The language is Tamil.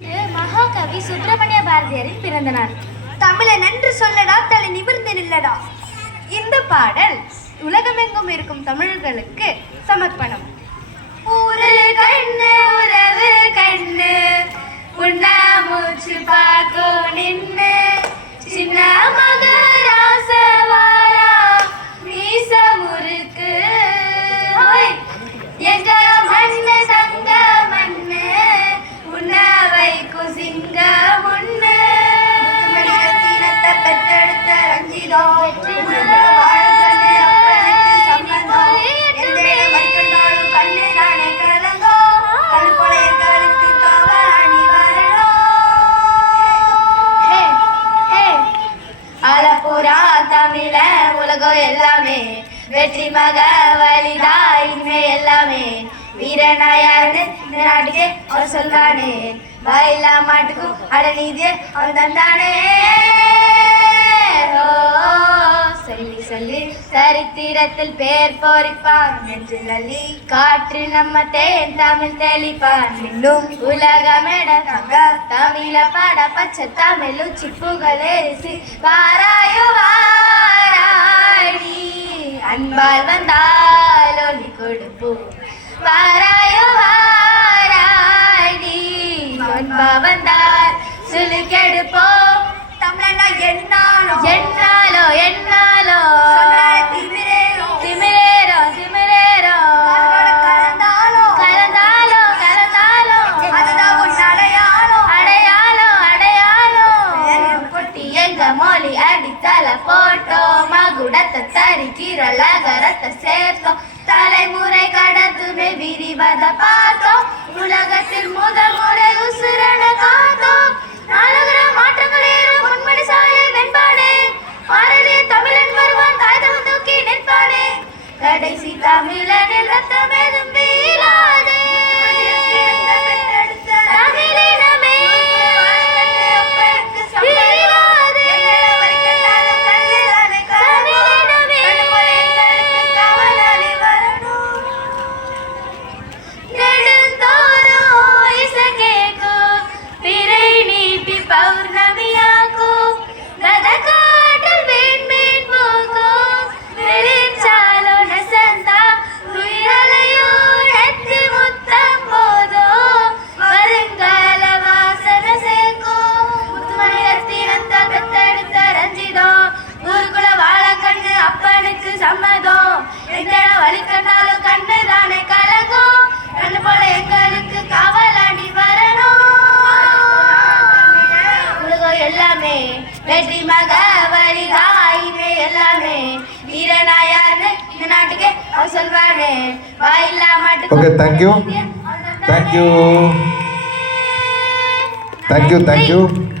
மகாகவி சுப்பிரமணிய பாரதியாரின் பிறந்த நாள். தமிழன் என்று சொல்லடா, தலை நிமிர்ந்து நில்லடா. இந்த பாடல் உலகமெங்கும் இருக்கும் தமிழர்களுக்கு சமர்ப்பணம். ஒரு கண்ணு உறவு கண்ணு உண்ணா மூச்சு பார்க்கும் நின்னு சின்ன மகராசவாரா மீச முறுக்கு எங்க மண்ணு தங்க மண்ணு உண்ண வைக்கும் சிங்க முன்னு தீனத்தை பெற்றெடுத்த ரஞ்சிதோ உலகம் எல்லாமே வெற்றி மக வழிதா இனிமே எல்லாமே வீரனா யாருன்னு இந்த நாட்டுக்கே அவர் சொல்றானே வாயில்லா மாட்டுக்கும் அடநீதியே அவன் தந்தானே சொல்லி சொல்லி சரித்திரத்தில் பேர் பொறிப்பான் என்று சொல்லி காற்று நம்ம தேன் தமிழ் தெளிப்பான் இன்னும் உலகமேட தங்க தமிழ பாட பச்சை தமிழ் உச்சி புகழேசி வாராயோ வாராயி அன்பால் வந்தாலோ நீ கொடுப்போம் வாராயோ வாராயி அன்பா வந்தால் சுலுக்கெடுப்போம் தமிழனா என்னாலோ என்னாலோ என்னாலோ திமிரேரோ திமிரேரோ கலந்தாலோ கலந்தாலோ கலந்தாலோ அதுதான் உன் அடையாளோ அடையாளோ அடையாளோ பொட்டி எங்க மொழி அடித்தல போட்டோ மகுடத்தை தரிக்கிற லகரத்தை சேர்த்தோம் தலைமுறை கடத்துமே விரிவத பார்த்தோம் உலகத்தில் முதல் முறை உசுரண காத்தோம் நாலகர மாற்றங்களே பொன்மணி சாயை வெண்பானே மாறலே தமிழன் வருவான் காய்தம் தூக்கி நிற்பானே கடைசி தமிழனில் ரத்தம் ஏதும் வீழாதே தமிழினமே வீழாதே தமிழினமே காவலாளி வரணும் நெடுந்தோறும் இசை கேட்கும் பிறை நீட்டி பௌர்ணமியாக்கும் கதகாட்டல் வேண்மேன் போகும் வெளிச்சாலோ நசந்தா உயிரலையோ நெத்தி முத்தம் போதோ வருங்கால வாசனை சேர்க்கும் முத்துமணி ரத்தினத்தை பெத்தெடுத்த ரஞ்சிதோ ஊருக்குள்ள வாழ கண்ணு அப்பனுக்கு சம்மதம் எந்த வழி கண்டாலும் கண்ணு தானே கலங்கும் கண்ணு போல எங்களுக்கு காவலாண்டி வரணும் உலகம் எல்லாமே வெற்றி மக வழிதா இனிமே எல்லாமே வீரனா யாருன்னு இந்த நாட்டுக்கே அவர் சொல்வானே வாயில்லா மாட்டுக்கு Okay, thank you. Thank you. Thank you.